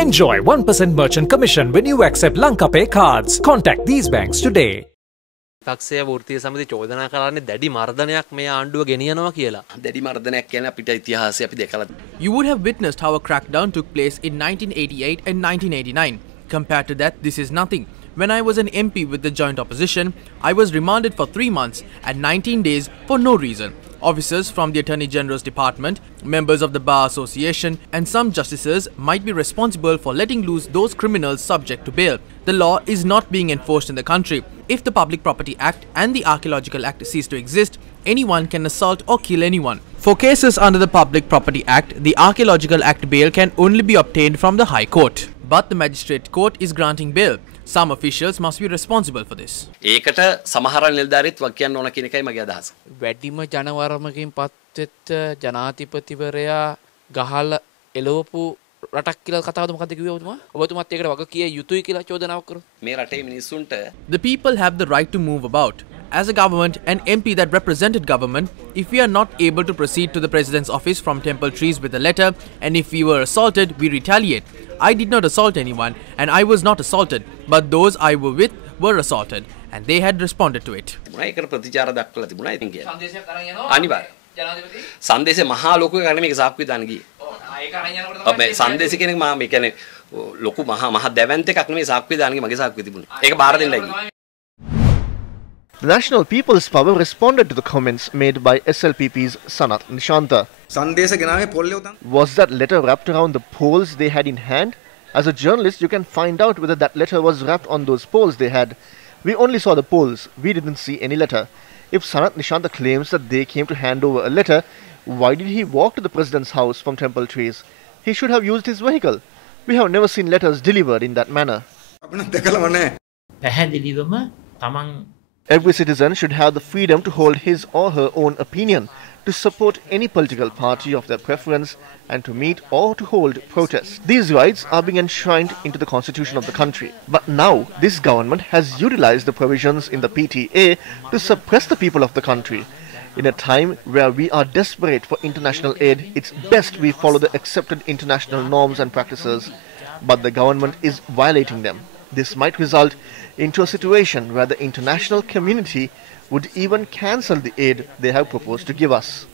Enjoy 1% merchant commission when you accept Lanka Pay cards. Contact these banks today. පක්ෂය වෘත්තීය සමිතිය චෝදනා කරන්නේ දැඩි මර්ධනයක් මේ ආණ්ඩුව ගෙනියනවා කියලා. දැඩි මර්ධනයක් කියන්නේ අපිට ඉතිහාසය අපි දැකලා. You would have witnessed how a crackdown took place in 1988 and 1989. Compared to that, this is nothing. When I was an MP with the joint opposition, I was remanded for 3 months and 19 days for no reason. Officers from the Attorney General's Department, members of the Bar Association and some justices might be responsible for letting loose those criminals subject to bail. The law is not being enforced in the country. If the Public Property Act and the Archaeological Act cease to exist, anyone can assault or kill anyone. For cases under the Public Property Act, the Archaeological Act bail can only be obtained from the High Court. But the Magistrate Court is granting bail. Some officials must be responsible for this. ඒකට සමහර නිලධාරීත් වක් කියන්න ඕන කියන එකයි මගේ අදහස. වැඩිම ජනවරමකින් පත්වෙච්ච ජනාධිපතිවරයා ගහලා එළවපු රටක් කියලා කතාවද මොකද්ද කිව්වේ ඔබතුමා? ඔබතුමාත් ඒකට වග කිය යුතුයි කියලා චෝදනාවක් කරා. මේ රටේ මිනිස්සුන්ට The people have the right to move about. As a government, an MP that represented government, if we are not able to proceed to the President's office from Temple Trees with a letter, and if we were assaulted, we retaliate. I did not assault anyone, and I was not assaulted, but those I were with were assaulted, and they had responded to it. ඒකට ප්‍රතිචාර දක්වලා තිබුණා ඉතින් කියලා. සංදේශයක් අරන් යනවා. අනිවාර්යයෙන්. ජනාධිපති සංදේශේ මහා ලොකු එකක් නෙමෙයි සාක්කුවේ දාන්න ගියේ. ඒක අරන් යනකොට තමයි මේ සංදේශ කියන එක මම කියන්නේ ලොකු මහා දැවැන්ත එකක් නෙමෙයි සාක්කුවේ දාන්න ගියේ මගේ සාක්කුවේ තිබුණේ. ඒක බාර දෙන්නයි ගියේ. The National People's Power responded to the comments made by SLPPs Sanath Nishantha. Was that letter wrapped around the poles they had in hand? As a journalist, you can find out whether that letter was wrapped on those poles they had. We only saw the poles. We didn't see any letter. If Sanath Nishantha claims that they came to hand over a letter, why did he walk to the President's house from Temple Trees? He should have used his vehicle. We have never seen letters delivered in that manner. Every citizen should have the freedom to hold his or her own opinion, to support any political party of their preference, and to meet or to hold protests. These rights are being enshrined into the constitution of the country. But now, this government has utilized the provisions in the PTA to suppress the people of the country. In a time where we are desperate for international aid, it's best we follow the accepted international norms and practices. But the government is violating them. This might result into a situation where the international community would even cancel the aid they have proposed to give us.